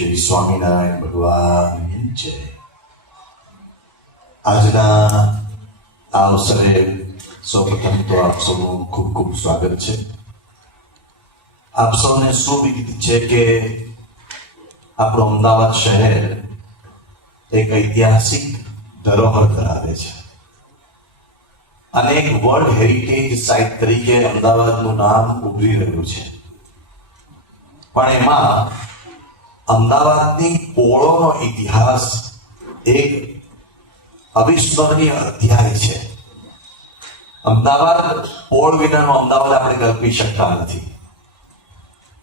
શ્રી સ્વામિનારાયણ ભગવાનની જય. આજના આ અવસરે સૌપ્રથમ તો આપ સૌનું ખૂબ ખૂબ સ્વાગત છે. આપ સૌને સુવિદિત છે કે આપણું અમદાવાદ શહેર એક ઐતિહાસિક ધરોહર ધરાવે છે અને એક વર્લ્ડ હેરિટેજ સાઇટ તરીકે અમદાવાદનું નામ ઉભરી રહ્યું છે. પણ એમાં અમદાવાદની પોળોનો ઇતિહાસ એક અવિસ્મરણીય અધ્યાય છે. અમદાવાદ પોળ વિનાનું અમદાવાદ આપણે કલ્પી શકતા નથી.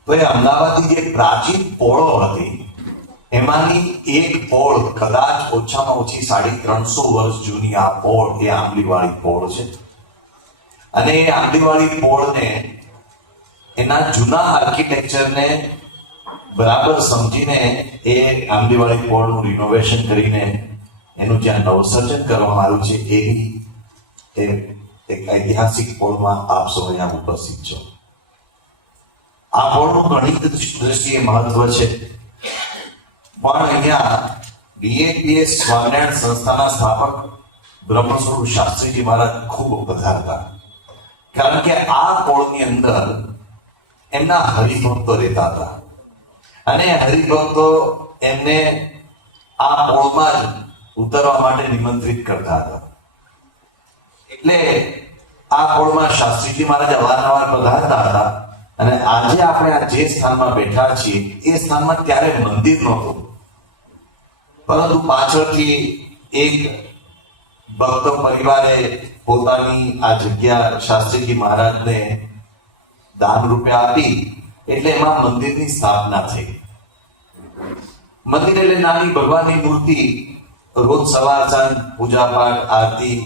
તો એ અમદાવાદની જે પ્રાચીન પોળો હતી એમાંની એક પોળ, કદાચ ઓછામાં ઓછી 350 વર્ષ જૂની આ પોળ એ આંબલીવાળી પોળ છે. અને એ આંબલીવાળી પોળને એના જૂના આર્કિટેક્ચરને બરાબર સમજીને એ આંબલીવાળી પોળનું રિનોવેશન કરીને એનું જ્યાં નવસર્જન કરવામાં આવ્યું છે એવી એક ઐતિહાસિક પોળમાં આપ સૌ અહીંયા ઉપસ્થિત છો. આ પોળનું ઘણી દ્રષ્ટિએ મહત્વ છે. પણ અહીંયા બીએપીએસ સ્વામિનારાયણ સંસ્થાના સ્થાપક બ્રહ્મસ્વરૂપ શાસ્ત્રીજી મહારાજ ખૂબ પધારતા. કારણ કે આ પોળની અંદર એમના હરિભક્તો રહેતા હતા અને હરિભક્તો એમને આ પોળમાં જ ઉતરવા માટે નિમંત્રિત કરતા હતા. એટલે આ પોળમાં શાસ્ત્રીજી મહારાજ અવારનવાર પધારતા હતા. અને આજે આપણે આ જે સ્થાનમાં બેઠા છીએ એ સ્થાનમાં ત્યારે મંદિર નહોતું, પરંતુ પાછળથી એક ભક્ત પરિવારે પોતાની આ જગ્યા શાસ્ત્રીજી મહારાજને દાન રૂપે આપી, એટલે એમાં મંદિરની સ્થાપના થઈ. મંદિર એટલે નાની ભગવાનની મૂર્તિ, રોજ સવાર સાંજ પૂજા પાઠ આરતી,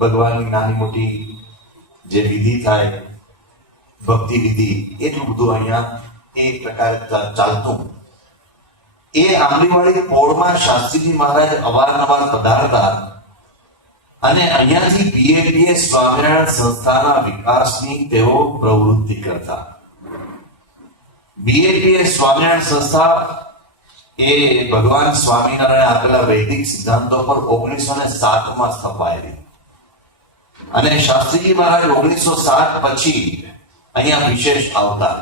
ભગવાનની નાની મોટી જે વિધિ થાય ભક્તિ વિધિ, એટલું બધું અહીંયા એક પ્રકારે ચાલતું. એ આંબલીવાળી પોળમાં શાસ્ત્રીજી મહારાજ અવારનવાર પધારતા અને અહીંયાથી બીએપીએસ સ્વામિનારાયણ સંસ્થાના વિકાસની તેઓ પ્રવૃત્તિ કરતા. બીએપીએસ સ્વામિનારાયણ સંસ્થા એ ભગવાન સ્વામિનારાયણ આપેલા વૈદિક સિદ્ધાંતો પર 1907માં સ્થપાયેલી. અને શાસ્ત્રીજી મહારાજ 1907 પછી અહીંયા વિશેષ આવતા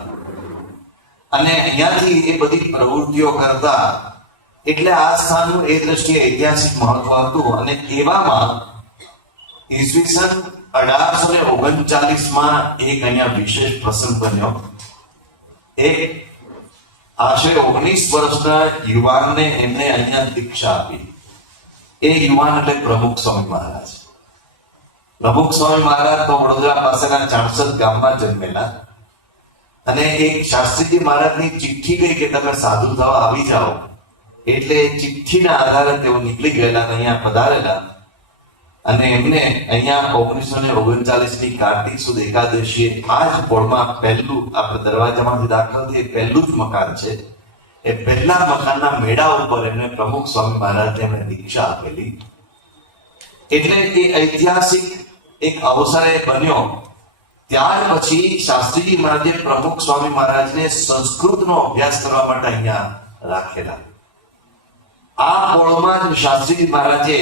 અને અહીંયાથી એ બધી પ્રવૃત્તિઓ કરતા. એટલે આ સ્થાનનું એ દ્રષ્ટિએ ઐતિહાસિક મહત્વ હતું. અને એવામાં ઈસવીસન 1839માં એક અહીંયા વિશેષ પ્રસંગ બન્યો. એક આશરે 19 વર્ષના યુવાનને એમને અહીંયા દીક્ષા આપી. એ યુવાન એટલે પ્રમુખ સ્વામી મહારાજ. પ્રમુખ સ્વામી મહારાજ તો વડોદરા પાસેના ચાણસદ ગામમાં જન્મેલા. અને એક શાસ્ત્રીજી મહારાજની ચિઠ્ઠી ગઈ કે તમે સાધુ થવા આવી જાઓ, એટલે ચિઠ્ઠીના આધારે તેઓ નીકળી ગયેલા અને અહીંયા પધારેલા. અને એમને અહીંયા 1939ની કાર્તિક સુદ એકાદશીએ આ જ પોળમાં પહેલું, આપણે દરવાજામાંથી દાખલ થઈ પહેલું જ મકાન છે, એ પહેલા મકાનના મેળા ઉપર એમને પ્રમુખ સ્વામી મહારાજને એમને દીક્ષા આપેલી. એટલે એ ઐતિહાસિક એક અવસરે બન્યો. ત્યાર પછી શાસ્ત્રીજી મહારાજે પ્રમુખ સ્વામી મહારાજને સંસ્કૃતનો અભ્યાસ કરવા માટે અહીંયા રાખેલા. આ પોળમાં જ શાસ્ત્રીજી મહારાજે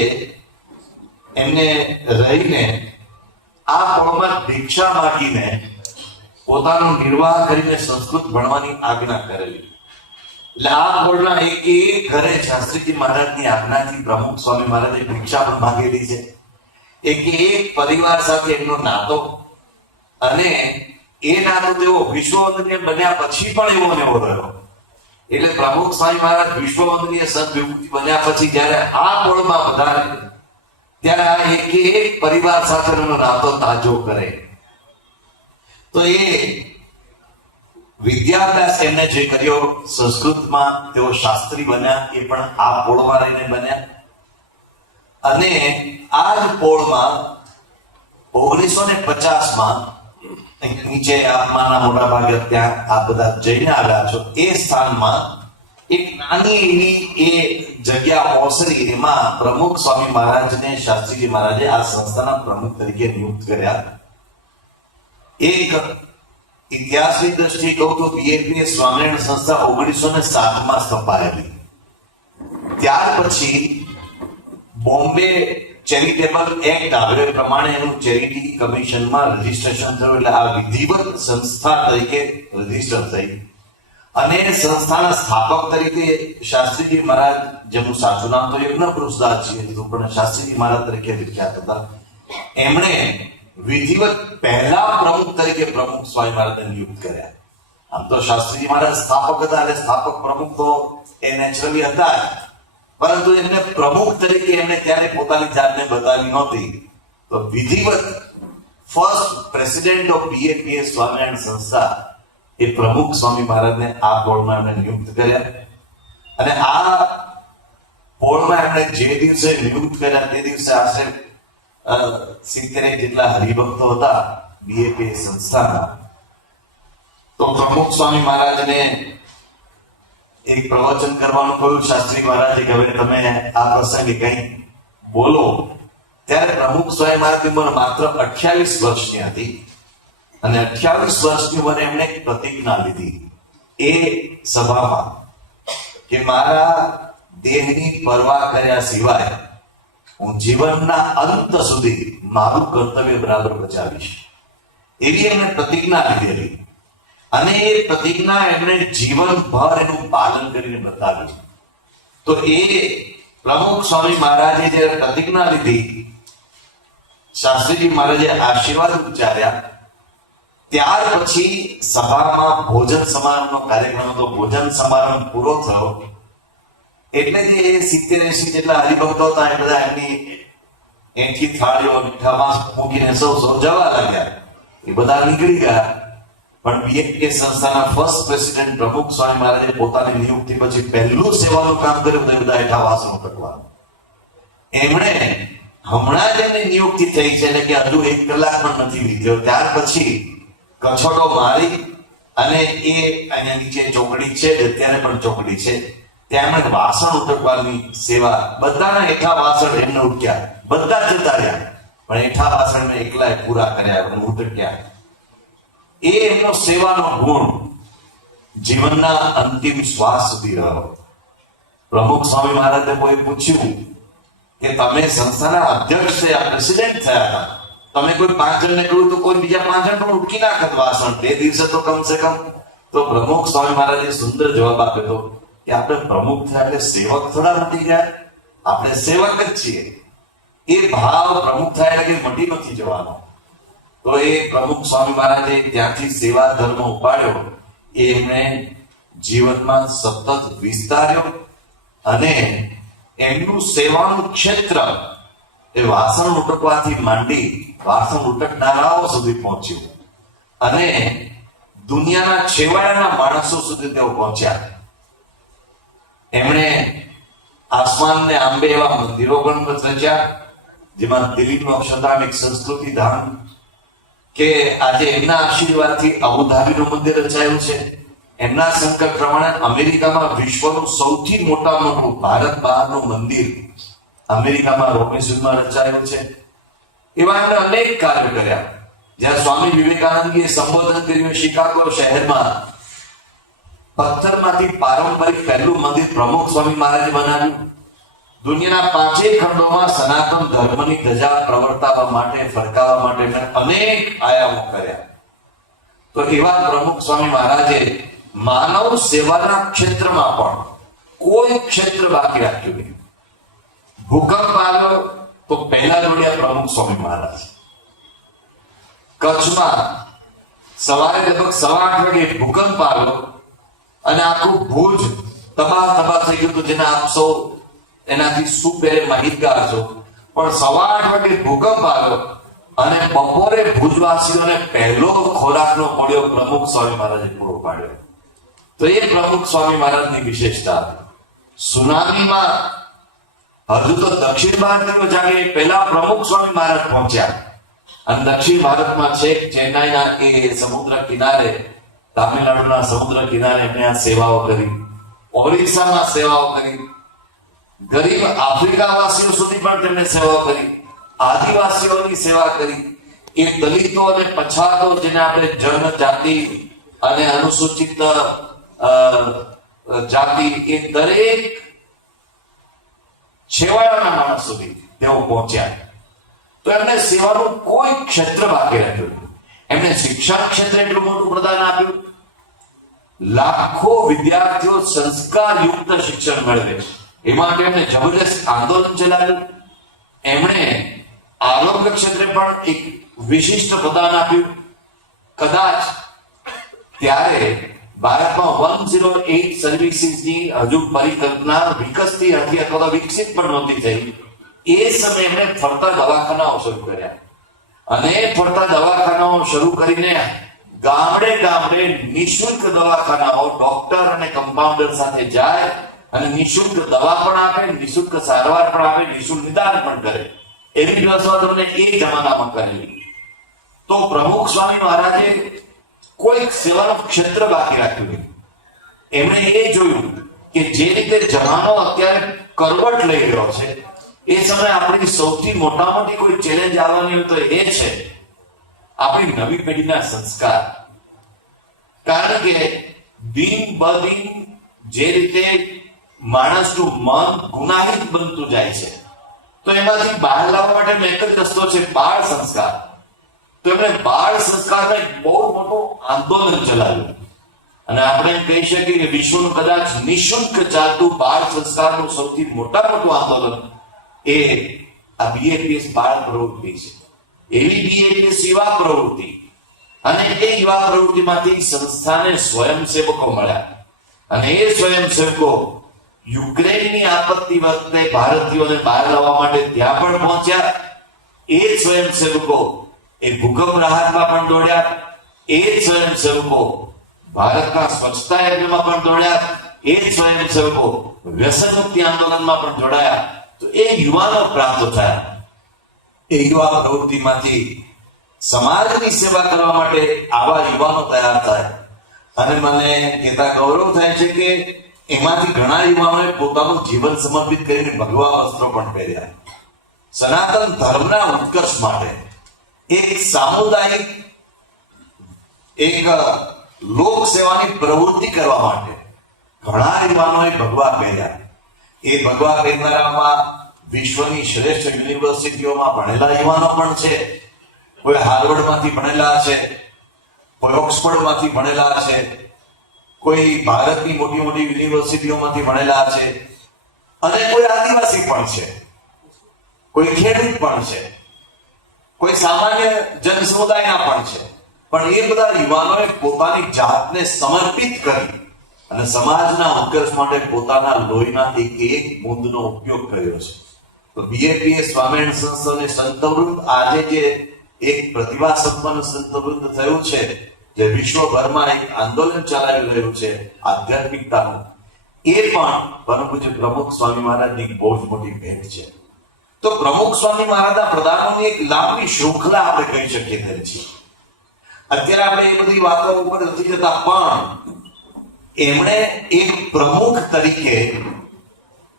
એમને રહીને આ પોળમાં ભિક્ષા માંગીને પોતાનો નિર્વાહ કરીને સંસ્કૃત ભણવાની આજ્ઞા કરેલી. એટલે આ પોળના એક ઘરે શાસ્ત્રીજી મહારાજની આજ્ઞાથી પ્રમુખ સ્વામી મહારાજે ભિક્ષા પણ માંગેલી છે. એક પરિવાર સાથે એમનો નાતો, અને એ નાતો તેઓ વિશ્વવંદનીય બન્યા પછી પણ એવો ને એવો રહ્યો. એટલે પ્રમુખ સ્વામી મહારાજ વિશ્વવંદનીય સંત વિભૂતિ બન્યા પછી જયારે આ પોળમાં પધારે ત્યારે આ એક પરિવાર સાથેનો નાતો તાજો કરે. તો એ વિદ્યાભ્યાસ એમને જે કર્યો, સંસ્કૃતમાં તેઓ શાસ્ત્રી બન્યા, એ પણ આ પોળમાં રહીને બન્યા. અને આ જ પોળમાં 1950માં નીચે આત્માના મોટા ભાગે ત્યાં આ બધા જઈને આવ્યા છો, એ સ્થાનમાં એક નાની એવી એ જગ્યા ઓસરી, એમાં પ્રમુખ સ્વામી મહારાજને શાસ્ત્રીજી મહારાજે આ સંસ્થાના પ્રમુખ તરીકે નિયુક્ત કર્યા. એક ઇતિહાસની દ્રષ્ટિએ કહું તો બીએપીએસ સ્વામિનારાયણ સંસ્થા 1907 સ્થપાયેલી. ત્યાર પછી બોમ્બે ચેરિટેબલ એક્ટ આવ્યો, એ પ્રમાણે એનું ચેરિટી કમિશનમાં રજીસ્ટ્રેશન થયું, એટલે આ વિધિવત સંસ્થા તરીકે રજીસ્ટર થઈ. અને સંસ્થાના સ્થાપક તરીકે શાસ્ત્રીજી મહારાજ, જેમનું સાચું નામ તો યજ્ઞપુરુષદાસજી હતું, પણ શાસ્ત્રીજી મહારાજ તરીકે વિખ્યાત હતા. એમણે વિધિવત પહેલા પ્રમુખ તરીકે પ્રમુખ સ્વામી મહારાજને નિયુક્ત કર્યા. આમ તો શાસ્ત્રીજી મહારાજ સ્થાપક હતા, એટલે સ્થાપક પ્રમુખ તો એ નેચરલી હતા જ, પરંતુ એમને પ્રમુખ તરીકે એમને ત્યારે પોતાની જાતને બતાવી નહોતી. તો વિધિવત first president of BAPS Swaminarayan સંસ્થા એ પ્રમુખ સ્વામી મહારાજને આ બોર્ડમાં એમણે નિયુક્ત કર્યા. અને આ બોર્ડમાં એમણે જે દિવસે નિયુક્ત કર્યા તે દિવસે આશરે 70 જેટલા હરિભક્તો હતા બીએપીએસ સંસ્થાના. તો પ્રમુખ સ્વામી મહારાજને એક પ્રવચન કરવાનું કહ્યું શાસ્ત્રી મહારાજે કે હવે તમે આ પ્રસંગે કંઈ બોલો. ત્યારે પ્રમુખ સ્વામી મહારાજની ઉંમર માત્ર 28 વર્ષની હતી, અને 28 વર્ષની ઉંમરે એમણે એક પ્રતિજ્ઞા લીધી એ સભામાં કે મારા દેહની પરવા કર્યા સિવાય હું જીવનના અંત સુધી મારું કર્તવ્ય બરાબર બજાવીશ. એવી એમણે પ્રતિજ્ઞા લીધેલી, અને એ પ્રતિજ્ઞા એમણે જીવનભર એનું પાલન કરીને બતાવ્યું. તો એ પ્રમુખ સ્વામી મહારાજે જ્યારે પ્રતિજ્ઞા લીધી, શાસ્ત્રીજી મહારાજે આશીર્વાદ ઉચ્ચાર્યા, ત્યાર પછી સભામાં ભોજન સમારંભનો કાર્યક્રમ હતો. ભોજન સમારંભ પૂરો થયો એટલે જે 70-80 જેટલા હરિભક્તો હતા એ બધા એમની એંઠી થાળીઓ મીઠામાં મૂકીને સૌ જવા લાગ્યા. એ બધા નીકળી ગયા. પણ બીએપીએસ સંસ્થાના ફર્સ્ટ પ્રેસિડેન્ટ પ્રમુખ સ્વામી મહારાજે પોતાની નિયુક્તિ પછી પહેલું સેવાનું કામ કર્યું તો એ બધા હેઠા વાસણો કટવાનું. એમણે હમણાં જ એમની નિયુક્તિ થઈ છે, એટલે કે હજુ 1 કલાક પણ નથી વીત્યો, ત્યાર પછી કછોટો મારી અને એ અહીંયા નીચે ચોકડી છે, અત્યારે પણ ચોકડી છે, ત્યાં એમણે વાસણ ઉટકવાની સેવા, બધાના હેઠા વાસણ એમને ઉટક્યા, બધા જતા રહ્યા, પણ હેઠા વાસણ મેં એકલા પૂરા કર્યા અને ઉટક્યા. એ એમનો સેવાનો ગુણ જીવનના અંતિમ શ્વાસ સુધી રહ્યો. પ્રમુખ સ્વામી મહારાજને કોઈ પૂછ્યું કે તમે સંસ્થાના અધ્યક્ષ થયા, પ્રેસિડેન્ટ થયા હતા, તમે કોઈ 5 જણને કહ્યું તો કોઈ બીજા 5 જણ પણ ઉટકી નાખત વાસણ તે દિવસે તો કમ સે કમ. તો પ્રમુખ સ્વામી મહારાજે સુંદર જવાબ આપ્યો કે આપણે પ્રમુખ થયા એટલે સેવક થોડા મટી ગયા, આપણે સેવક જ છીએ. એ ભાવ પ્રમુખ થયા એટલે કે મટી નથી જવાનો. તો એ પ્રમુખ સ્વામી મહારાજે ત્યાંથી સેવા ધર્મ ઉપાડ્યો, એ એમણે જીવનમાં સતત વિસ્તાર્યો, અને એમનું સેવાનું ક્ષેત્ર એ વાસણ ઉટકવાથી માંડી વાસણ ઉટકનારાઓ સુધી પહોંચ્યું, અને દુનિયાના છેવાડાના માણસો સુધી તેઓ પહોંચ્યા. એમણે આસમાનને આંબે એવા મંદિરો પણ રચ્યા, જેમાં દિલ્હીનું અક્ષરધામ એક સંસ્કૃતિ ધામ, કે આજે એમના આશીર્વાદથી અબુધાબીનું મંદિર રચાયું છે. એમના સંકલ્પ પ્રમાણે અમેરિકામાં વિશ્વનું સૌથી મોટામાં ભારત બહારનું મંદિર અમેરિકામાં રોકેશનમાં રચાયું છે. એવા એમણે અનેક કાર્યો કર્યા. જ્યાં સ્વામી વિવેકાનંદજીએ સંબોધન કર્યું શિકાગો શહેરમાં, પથ્થરમાંથી પારંપરિક પહેલું મંદિર પ્રમુખ સ્વામી મહારાજે બનાવ્યું. દુનિયાના 5 ખંડોમાં સનાતન ધર્મની ધજા પ્રવર્તાવવા માટે, ફરકાવવા માટે અનેક આયામો કર્યા. તો એવા પ્રમુખ સ્વામી મહારાજે માનવ સેવાના ક્ષેત્રમાં પણ કોઈ ક્ષેત્ર બાકી રાખ્યું નહીં. ભૂકંપ આવ્યો તો પહેલા દોડ્યા પ્રમુખ સ્વામી મહારાજ. કચ્છમાં સવારે લગભગ 8:15 વાગે ભૂકંપ આવ્યો અને આખું ભુજ તબાહ થઈ ગયું, જેના આપ સૌ એનાથી સુપેરે માહિતગાર છો. પણ 8:15 વાગે ભૂકંપ આવ્યો અને બપોરે ભુજવાસીઓને પહેલો ખોરાકનો પડ્યો પ્રમુખ સ્વામી મહારાજે પૂરો પાડ્યો. તો એ પ્રમુખ સ્વામી મહારાજની વિશેષતા. સુનામીમાં હજુ તો દક્ષિણ ભારતીયો જાગે પહેલા પ્રમુખ સ્વામી મહારાજ પહોંચ્યા, અને દક્ષિણ ભારતમાં છેક ચેન્નાઈના એ સમુદ્ર કિનારે, તામિલનાડુના સમુદ્ર કિનારે એમણે આ સેવાઓ કરી, ઓરિસ્સામાં સેવાઓ કરી, ગરીબ આફ્રિકાવાસીઓ સુધી પણ તેમણે સેવાઓ કરી, આદિવાસીઓની સેવા કરી. એ દલિતો અને પછાતો, જેને આપણે જનજાતિ અને અનુસૂચિત જાતિ, એ દરેક છેવાડાના માણસ સુધી તેઓ પહોંચ્યા. તો એમને સેવાનું કોઈ ક્ષેત્ર બાકી રાખ્યું. એમને શિક્ષણ ક્ષેત્રે એટલું મોટું પ્રદાન આપ્યું. લાખો વિદ્યાર્થીઓ સંસ્કારયુક્ત શિક્ષણ મેળવે એ માટે એમને જબરદસ્ત આંદોલન ચલાવ્યું. એમણે આરોગ્ય ક્ષેત્રે પણ એક વિશિષ્ટ પ્રદાન આપ્યું. કદાચ ત્યારે ભારતમાં 108 સર્વિસીસની હજુ પરિકલ્પના વિકસતી હતી અથવા તો વિકસિત પણ નહોતી થઈ. એ સમયે એમણે ફરતા દવાખાનાઓ શરૂ કર્યા અને ફરતા દવાખાનાઓ શરૂ કરીને ગામડે ગામડે નિઃશુલ્ક દવાખાનાઓ ડોક્ટર અને કમ્પાઉન્ડર સાથે જાય અને નિઃશુલ્ક દવા પણ આપે, નિઃશુલ્ક સારવાર પણ આપે, નિઃશુલ્ક નિદાન પણ કરે. એવી વ્યવસ્થા તમને એ જમાનામાં કરી. તો પ્રમુખ સ્વામી મહારાજે કોઈ સેવાનું ક્ષેત્ર બાકી રાખ્યું નહીં. એમણે એ જોયું કે જે રીતે જમાનો અત્યારે કરવટ લઈ રહ્યો છે, એ સમયે આપણી સૌથી મોટા મોટી કોઈ ચેલેન્જ આવવાની હોય તો એ છે આપણી નવી પેઢીના સંસ્કાર. કારણ કે દિન બદિન જે રીતે માણસનું મન ગુનાહિત બનતું જાય છે, તો એમાંથી બહાર લાવવા માટે એક જ રસ્તો છે, બાળ સંસ્કાર. તો એમણે બાળ સંસ્કારને એક બહુ મોટું આંદોલન ચલાવ્યું અને આપણે એમ કહી શકીએ કે વિશ્વનું કદાચ નિઃશુલ્ક ચાલતું બાળ સંસ્કારનું સૌથી મોટું આંદોલન એ આ બીએપીએસ બાળ પ્રવૃત્તિ છે. એવી બીએપીએસ યુવા પ્રવૃત્તિ, અને એ યુવા પ્રવૃત્તિમાંથી સંસ્થાને સ્વયંસેવકો મળ્યા અને એ સ્વયંસેવકો યુક્રેનની આપત્તિ વખતે ભારતીયોને બહાર લાવવા માટે ત્યાં પણ પહોંચ્યા. એ સ્વયંસેવકો એ ભૂકંપ રાહતમાં પણ દોડ્યા. એ સ્વયંસેવકો ભારતના સ્વચ્છતા યજ્ઞમાં પણ દોડ્યા. એ સ્વયંસેવકો વ્યસન મુક્તિ આંદોલનમાં પણ જોડાયા. તો એ યુવાનો પ્રાપ્ત થયા. એ યુવા પ્રવૃત્તિમાંથી સમાજની સેવા કરવા માટે આવા યુવાનો તૈયાર થાય. અને મને કહેતા ગૌરવ થાય છે કે એમાંથી ઘણા યુવાનોએ પોતાનું જીવન સમર્પિત કરીને ભગવા વસ્ત્રો પણ પહેર્યા. સનાતન ધર્મના ઉત્કર્ષ માટે એક સામુદાયિક એક લોક સેવાની પ્રવૃત્તિ કરવા માટે ઘણા યુવાનોએ ભગવા પહેર્યા. એ ભગવા પહેરનારામાં વિશ્વની શ્રેષ્ઠ યુનિવર્સિટીઓમાં ભણેલા યુવાનો પણ છે. કોઈ હાર્વર્ડમાંથી ભણેલા છે, કોઈ ઓક્સફર્ડમાંથી ભણેલા છે, કોઈ ભારતની મોટી મોટી યુનિવર્સિટીઓમાંથી ભણેલા છે, અને કોઈ આદિવાસી પણ છે, કોઈ ખેડૂત પણ છે, કોઈ સામાન્ય જન સમુદાયના પણ છે. પણ એ બધા યુવાનોએ પોતાની જાતને સમર્પિત કરી અને સમાજના ઉત્કર્ષ માટે પોતાના લોહીના એક બૂંદનો ઉપયોગ કર્યો છે. તો બીએપીએસ સ્વામિનારાયણ સંસ્થાને સંતવૃંદ આજે જે એક પ્રતિભા સંપન્ન સંતવૃંદ થયું છે, જે વિશ્વભરમાં એક આંદોલન ચલાવી રહ્યું છે આધ્યાત્મિકતાનું, એ પણ પરમ પૂજ્ય પ્રમુખ સ્વામી મહારાજની બહુ જ મોટી ભેટ છે. તો પ્રમુખ સ્વામી મહારાજના પ્રદાનોની એક લાંબી શૃંખલા આપણે કહી શકીએ તેમ છીએ. અત્યારે આપણે એ બધી વાતો ઉપર નથી જતા, પણ એમણે એક પ્રમુખ તરીકે,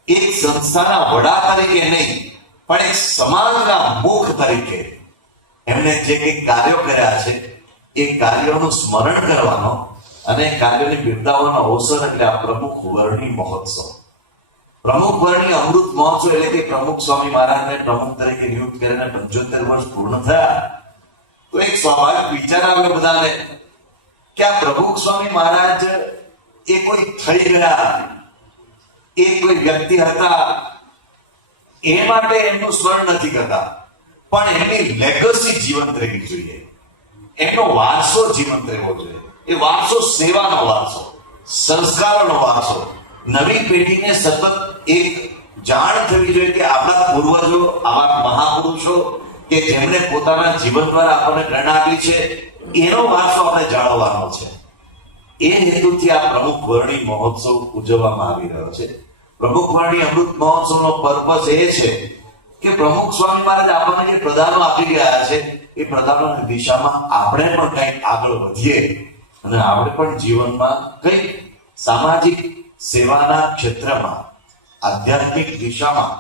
એક સંસ્થાના વડા તરીકે નહીં, પણ એક સમાજના મુખ તરીકે એમણે જે કંઈક કાર્યો કર્યા છે, એ કાર્યોનું સ્મરણ કરવાનો અને કાર્યોને બિરદાવવાનો અવસર એટલે આ પ્રમુખ વર્ણી મહોત્સવ. પ્રમુખ વર્ણી અમૃત મહોત્સવ એટલે કે પ્રમુખ સ્વામી મહારાજને પ્રમુખ તરીકે નિયુક્ત કરીને 75 વર્ષ પૂર્ણ થયા. તો એક સ્વાભાવિક વિચાર આવ્યો બધાને કે આ પ્રમુખ સ્વામી મહારાજ એ કોઈ થઈ ગયા, એ કોઈ વ્યક્તિ હતા એ માટે એમનું સ્મરણ નથી કરતા, પણ એમની લેગસી જીવંત રહેવી જોઈએ, એમનો વારસો જીવંત રહેવો જોઈએ. એ વારસો સેવાનો વારસો, સંસ્કારોનો વારસો. નવી પેઢીને સતત એક જાણ થવી જોઈએ કે આપણા પૂર્વજો, આવા મહાપુરુષો કે જેમણે પોતાના જીવન દ્વારા આપણને પ્રેરણા આપી છે, એનો વારસો આપણે જાળવવાનો છે. એ હેતુથી આ પ્રમુખ વર્ણી મહોત્સવ ઉજવવામાં આવી રહ્યો છે. પ્રમુખ વર્ણી અમૃત મહોત્સવનો પર્પસ એ છે કે પ્રમુખ સ્વામી મહારાજ આપણને જે પ્રદાનો આપી ગયા છે, એ પ્રદાનોની દિશામાં આપણે પણ કંઈક આગળ વધીએ અને આપણે પણ જીવનમાં કંઈક સામાજિક સેવાના ક્ષેત્રમાં, આધ્યાત્મિક દિશામાં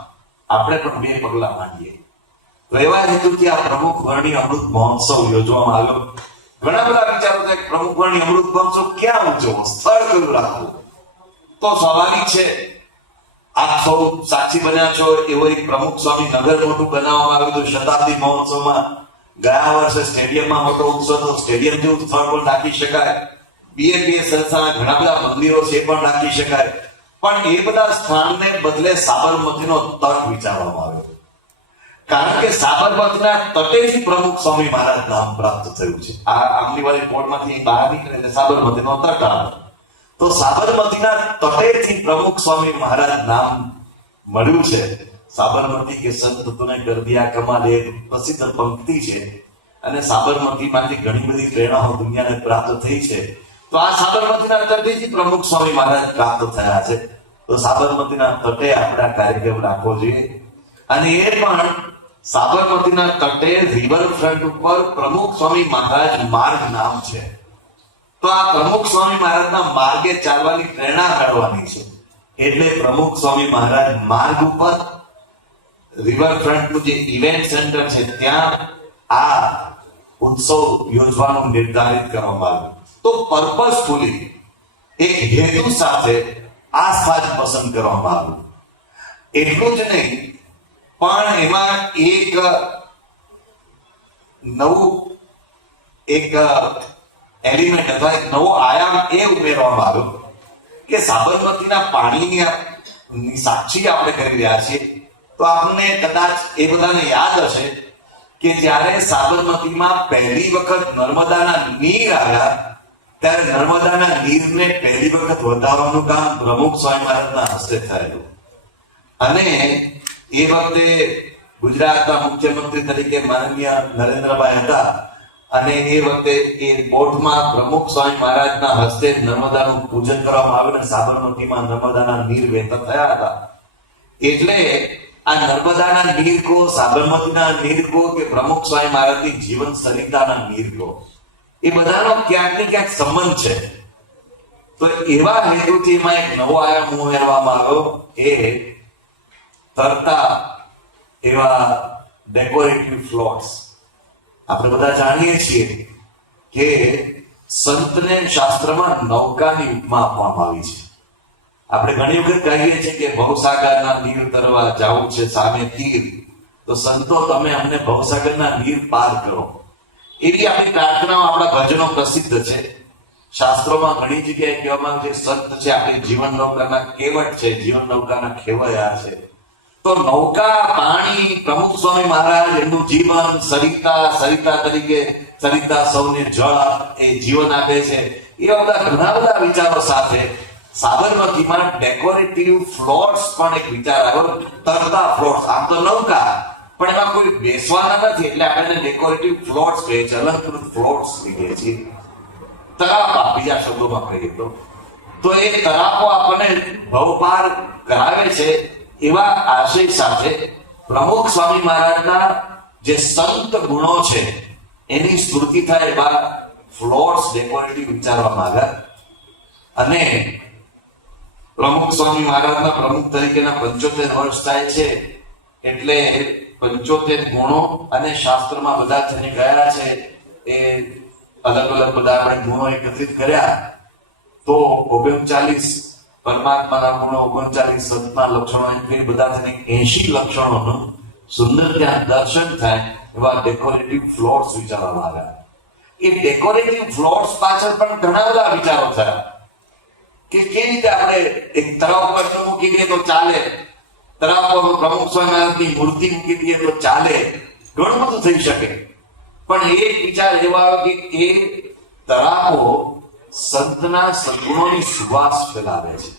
આપણે પણ બે પગલા માંડીએ. તો એવા હેતુથી આ પ્રમુખ વર્ણી અમૃત મહોત્સવ યોજવામાં આવ્યો. ઘણા બધા વિચારો થાય કે પ્રમુખ વર્ણી અમૃત મહોત્સવ ક્યાં ઉજવવો, સ્થળ કયું રાખવું? તો સ્વાભાવિક છે, આપ સૌ સાક્ષી બન્યા છો, એવો એક પ્રમુખ સ્વામી નગર મોટું બનાવવામાં આવ્યું હતું શતાબ્દી મહોત્સવમાં. ગયા વર્ષે સ્ટેડિયમમાં મોટો ઉત્સવ હતો, સ્ટેડિયમ જેવું સ્થળ પણ રાખી શકાય. બીએપીએસ સંસ્થાના ઘણા બધા મંદિરો છે, એ પણ રાખી શકાય. પણ એ બધા સ્થાનને બદલે સાબરમતીનો તટ વિચારવામાં આવ્યો, કારણ કે સાબરમતીના તટેથી પ્રમુખ સ્વામી મહારાજ નામ પ્રાપ્ત થયું છે. આ આમલીવાળી પોળમાંથી બહાર નીકળે એટલે સાબરમતીનો તટ આવે. તો સાબરમતીના તટેથી પ્રમુખ સ્વામી મહારાજ નામ મળ્યું છે. સાબરમતી કે સંત તુને કર દિયા કમાલ એ પ્રસિદ્ધ પંક્તિ છે, અને સાબરમતીમાંથી ઘણી બધી પ્રેરણાઓ દુનિયાને પ્રાપ્ત થઈ છે. તો આ સાબરમતીના તટેથી પ્રમુખ સ્વામી મહારાજ પ્રાપ્ત થયા છે. તો સાબરમતીના તટે આપણા કાર્યક્રમ રાખવો જોઈએ, અને એ પણ સાબરમતીના તટે રિવરફ્રન્ટ ઉપર પ્રમુખ સ્વામી મહારાજ માર્ગ નામ છે. તો આ પ્રમુખ સ્વામી મહારાજના માર્ગે ચાલવાની પ્રેરણા કાઢવાની છે. એટલે પ્રમુખ સ્વામી મહારાજ માર્ગ ઉપર રિવરફ્રન્ટનું જે ઇવેન્ટ સેન્ટર છે ત્યાં આ ઉત્સવ યોજવાનું નિર્ધારિત કરવામાં આવ્યું. તો પર્પસફુલી એક હેતુ સાથે આ સ્થળ પસંદ કરવામાં આવ્યું. એટલું જ નહીં, પણ એમાં એક એલિમેન્ટ અથવા એક નવો આયામ એ ઉમેરવામાં આવ્યો કે સાબરમતીના પાણીની સાક્ષી આપણે કરી રહ્યા છીએ. તો આપણને કદાચ એ બધાને યાદ હશે કે જ્યારે સાબરમતીમાં પહેલી વખત નર્મદાના નીર આવ્યા, ત્યારે નર્મદાના નીરને પહેલી વખત વધારવાનું કામ પ્રમુખ સ્વામી મહારાજના હસ્તે થયેલું. અને એ વખતે ગુજરાતના મુખ્યમંત્રી તરીકે માનનીય નરેન્દ્રભાઈ હતા, અને એ વખતે એ બોટમાં પ્રમુખ સ્વામી મહારાજના હસ્તે નર્મદાનું પૂજન કરવામાં આવ્યું અને સાબરમતીમાં નર્મદાના નીર વહેતા થયા હતા. એટલે આ નર્મદાના નીર કો, સાબરમતીના નીર કો, કે પ્રમુખ સ્વામી મહારાજની જીવન સરિતાના નીર કો, એ બધાનો ક્યાંક ને ક્યાંક સંબંધ છે. તો એવા હેતુથી એમાં એક નવો આયામ ઉમેરવામાં આવ્યો, એ તરતા એવા ડેકોરેટિવ ફ્લોટ્સ. આપણે બધા જાણીએ છીએ કે સંતને શાસ્ત્રમાં નૌકાની ઉપમા આપવામાં આવી છે. આપણે ઘણી વખત કહીએ છીએ કે ભવસાગરના નીર તરવા જાવું છે સામે તીર, તો સંતો તમે અમને ભવસાગરના નીર પાર કરો. એવી આપણી પ્રાર્થનાઓ, આપણા ભજનો પ્રસિદ્ધ છે. શાસ્ત્રોમાં ઘણી જગ્યાએ કહેવામાં આવે છે સંત છે આપણી જીવન નૌકાના કેવટ છે, જીવન નૌકાના ખેવૈયા છે. તો નૌકા, પાણી, પ્રમુખ સ્વામી મહારાજ, એમનું જીવન, સરિતા તરીકે સરિતા સૌને જળ એ જીવન આપે છે. એવા બધા ઘણા બધા વિચારો સાથે સાબરમતીમાં ડેકોરેટિવ ફ્લોટ્સ પણ એક વિચાર આવ્યો. તરતા ફ્લોટ્સ, આમ તો નૌકા, પણ એમાં કોઈ બેસવાના નથી, એટલે આપણે ડેકોરેટિવ ફ્લોટ્સ કહીએ છીએ, અલંકૃત ફ્લોટ્સ કહીએ છીએ. તરાપા બીજા શબ્દોમાં કહીએ તો એ તરાપો આપણને ભવપાર કરાવે છે. એવા આશય સાથે પ્રમુખ સ્વામી મહારાજના જે સંત ગુણો છે એની સ્મૃતિ થાય એવા ફ્લોટ્સ ડેકોરેટિવ વિચારવામાં આવ્યા. અને પ્રમુખ સ્વામી મહારાજના પ્રમુખ તરીકેના 75 વર્ષ થાય છે, એટલે 75 ગુણો અને શાસ્ત્રમાં બધા થઈને ગયા છે એ અલગ અલગ બધા આપણે ગુણો એકત્રિત કર્યા. તો 39 પરમાત્માના ગુણો, 39 સંતના લક્ષણો, એ બધા થઈને 80 લક્ષણોનું સુંદર ત્યાં દર્શન થાય એવા ડેકોરેટિવ ફ્લોટ્સ વિચારવામાં આવ્યા. એ ડેકોરેટિવ ફ્લોટ્સ પાછળ પણ ઘણા બધા વિચારો થયા કે કેવી રીતે આપણે એક તળાવ પર મૂકી દઈએ તો ચાલે, તળાવ પર પ્રમુખ સ્વામી મહારાજની મૂર્તિ મૂકી દઈએ તો ચાલે, ઘણું બધું થઈ શકે. પણ એક વિચાર એવો આવ્યો કે એ તળાવો સંતના સદગુણોની સુવાસ ફેલાવે છે.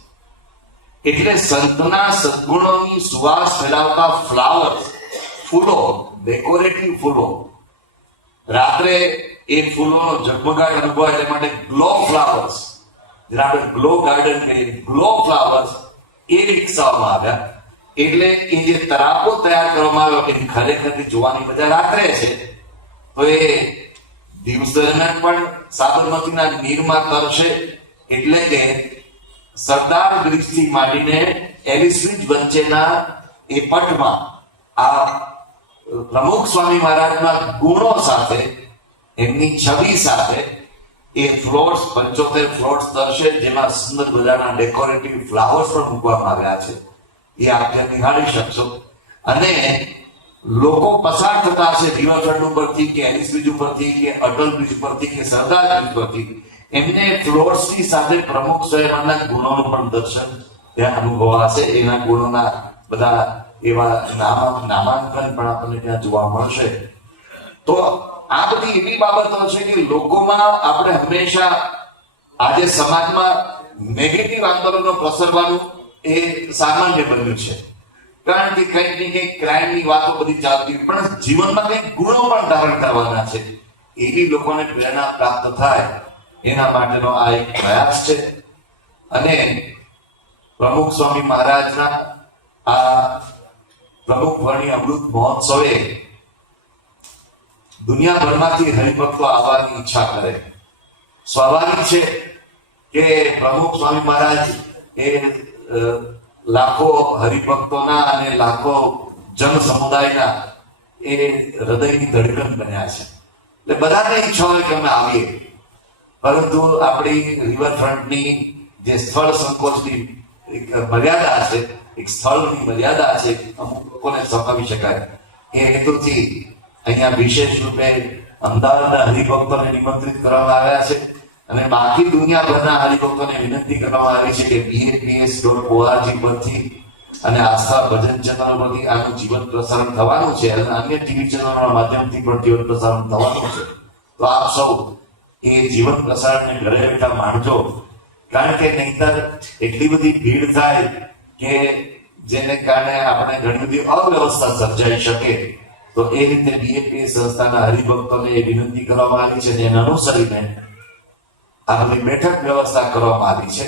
એટલે સંતના સદગુણોની સુવાસ ફેલાવતા ફ્લાવર્સ, ફૂલો, ડેકોરેટિવ ફૂલો, રાત્રે એ ફૂલોનો ઝગમગાટ અનુભવાય એટલા માટે ગ્લો ફ્લાવર્સ, જેને આપણે ગ્લો ગાર્ડન કહીએ, ગ્લો ફ્લાવર્સ એ વિકસાવવામાં આવ્યા. એટલે એ જે તરાપો તૈયાર કરવામાં આવ્યો એની ખરેખર જોવાની મજા રાત્રે છે. તો એ દિવસ દરમિયાન પણ સાબરમતીના નીરમાં તરશે. એટલે કે સરદાર બ્રિજથી માંડીને એલિસ બ્રિજ વચ્ચેના એ પટમાં આ પ્રમુખ સ્વામી મહારાજના ગુણો સાથે, એમની છબી સાથે એ ફ્લોટ્સ 75 ફ્લોટ્સ તરશે, જેમાં સુંદર મજાના ડેકોરેટિવ ફ્લાવર્સ પણ મૂકવામાં આવ્યા છે. એ આપ ત્યાં નિહાળી શકશો. અને લોકો પસાર થતા હશે રિવરફ્રન્ટ ઉપરથી કે એલિસ બ્રિજ ઉપરથી કે અટલ બ્રિજ ઉપરથી કે સરદાર બ્રિજ ઉપરથી, એમને ફ્લોટ્સની સાથે પ્રમુખ સ્વયંના ગુણોનું પણ દર્શન ત્યાં અનુભવાશે. એના ગુણોના બધા એવા નામાંકન પણ આપણને ત્યાં જોવા મળશે. તો આ બધી એવી બાબતો છે કે લોકોમાં આપણે હંમેશા આજે સમાજમાં નેગેટિવ આંદોલનો પ્રસરવાનું એ સામાન્ય બન્યું છે. કારણ કે કંઈક ને કંઈક ક્રાઇમની વાતો બધી ચાલતી, પણ જીવનમાં કંઈક ગુણો પણ ધારણ કરવાના છે. એવી લોકોને પ્રેરણા પ્રાપ્ત થાય એના માટેનો આ એક પ્રયાસ છે. અને પ્રમુખ સ્વામી મહારાજના આ પ્રમુખ વર્ણી અમૃત મહોત્સવે દુનિયાભરમાંથી હરિભક્તો આવવાની ઈચ્છા કરે. સ્વાભાવિક છે કે પ્રમુખ સ્વામી મહારાજ એ લાખો હરિભક્તોના અને લાખો જન સમુદાયના એ હૃદયની ધડકન બન્યા છે. એટલે બધાને ઈચ્છા હોય કે અમે આવીએ, પરંતુ આપણી રિવરફ્રન્ટની જે સ્થળ સંકોચની એક મર્યાદા છે, એક સ્થળની મર્યાદા છે, અમુક લોકોને સંભાવી શકાય એ હેતુથી અહીંયા વિશેષ રૂપે અમદાવાદના હરિભક્તોને નિમંત્રિત કરવામાં આવ્યા છે. અને બાકી દુનિયાભરના હરિભક્તોને વિનંતી કરવામાં આવી છે કે BAPS.org પરથી અને આસ્થા ભજન ચેનલ પરથી આનું જીવન પ્રસારણ થવાનું છે, અને અન્ય ટીવી ચેનલોના માધ્યમથી પણ જીવન પ્રસારણ થવાનું છે. તો આપ સૌ એ જીવન પ્રસારણને ઘરે બેઠા માણજો. કારણ કે નહીતર એટલી બધી ભીડ થાય કે જેને કારણે આપણે ઘણી બધી અવ્યવસ્થા સર્જાઈ શકે. તો એ રીતે BAPS સંસ્થાના હરિભક્તોને એ વિનંતી કરવામાં આવી છે, જેને અનુસરીને આપણી બેઠક વ્યવસ્થા કરવામાં આવી છે.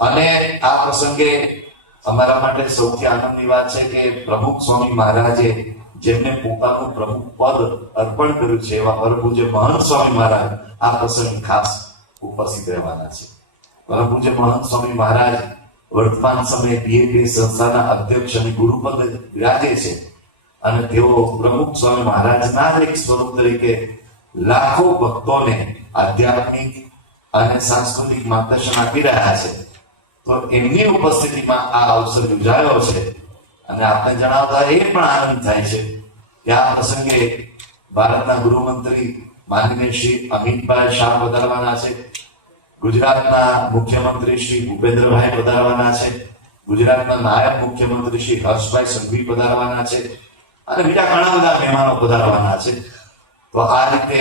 અને આ પ્રસંગે અમારા માટે સૌથી આનંદની વાત છે કે પ્રમુખ સ્વામી મહારાજે જેમને પોતાનું પ્રમુખ પદ અર્પણ કર્યું છે એવા પરમ પૂજ્ય મહંત સ્વામી મહારાજ આ પ્રસંગે ખાસ ઉપસ્થિત રહેવાના છે. પરમ પૂજ્ય મહંત સ્વામી મહારાજ વર્તમાન સમયે BAPS સંસ્થાના અધ્યક્ષ અને ગુરુપદ વિરાજે છે. અને તેઓ પ્રમુખ સ્વામી મહારાજના એક સ્વરૂપ તરીકે લાખો ભક્તોને આધ્યાત્મિક અને સાંસ્કૃતિક માર્ગદર્શન આપી રહ્યા છે. તો એમની ઉપસ્થિતિમાં આ અવસર યોજાયો છે. અને આપને જણાવતા એ પણ આનંદ થાય છે કે આ પ્રસંગે ભારતના ગૃહમંત્રી માનનીય શ્રી અમિતભાઈ શાહ પધારવાના છે, ગુજરાતના મુખ્યમંત્રી શ્રી ભૂપેન્દ્રભાઈ પધારવાના છે, ગુજરાતના નાયબ મુખ્યમંત્રી શ્રી હર્ષભાઈ સંઘવી પધારવાના છે, અને બીજા ઘણા બધા મહેમાનો પધારવાના છે. તો આ રીતે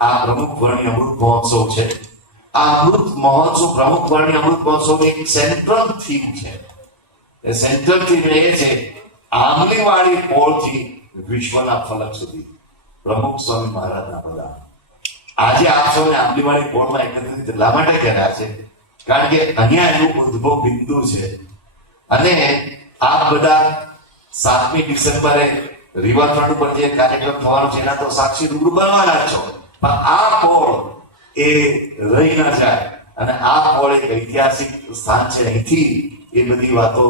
આ પ્રમુખ વર્ણી અમૃત મહોત્સવ છે. આ અમૃત મહોત્સવ, પ્રમુખ વર્ણી અમૃત મહોત્સવ એક સેન્ટ્રલ થીમ છે. એ સેન્ટ્રલ થીમ એ છે આંબલીવાળી પોળથી વિશ્વના ફલક સુધી પ્રમુખ સ્વામી મહારાજના પધાર. આજે આપ સૌને આંબલીવાળી પોળમાં એકત્રિત એટલા માટે કર્યા છે કારણ કે અહીંયા એનું ઉદ્ભવ બિંદુ છે. અને આપ બધા 7મી ડિસેમ્બરે રિવરફ્રન્ટ ઉપર જે કાર્યક્રમ થવાનો છે એના તો સાક્ષી રૂબરૂ બનવાના જ છો. પણ આ પોળ એ રહી ન જાય, અને આ પોળ એક ઐતિહાસિક સ્થાન છે. અહીંથી એ બધી વાતો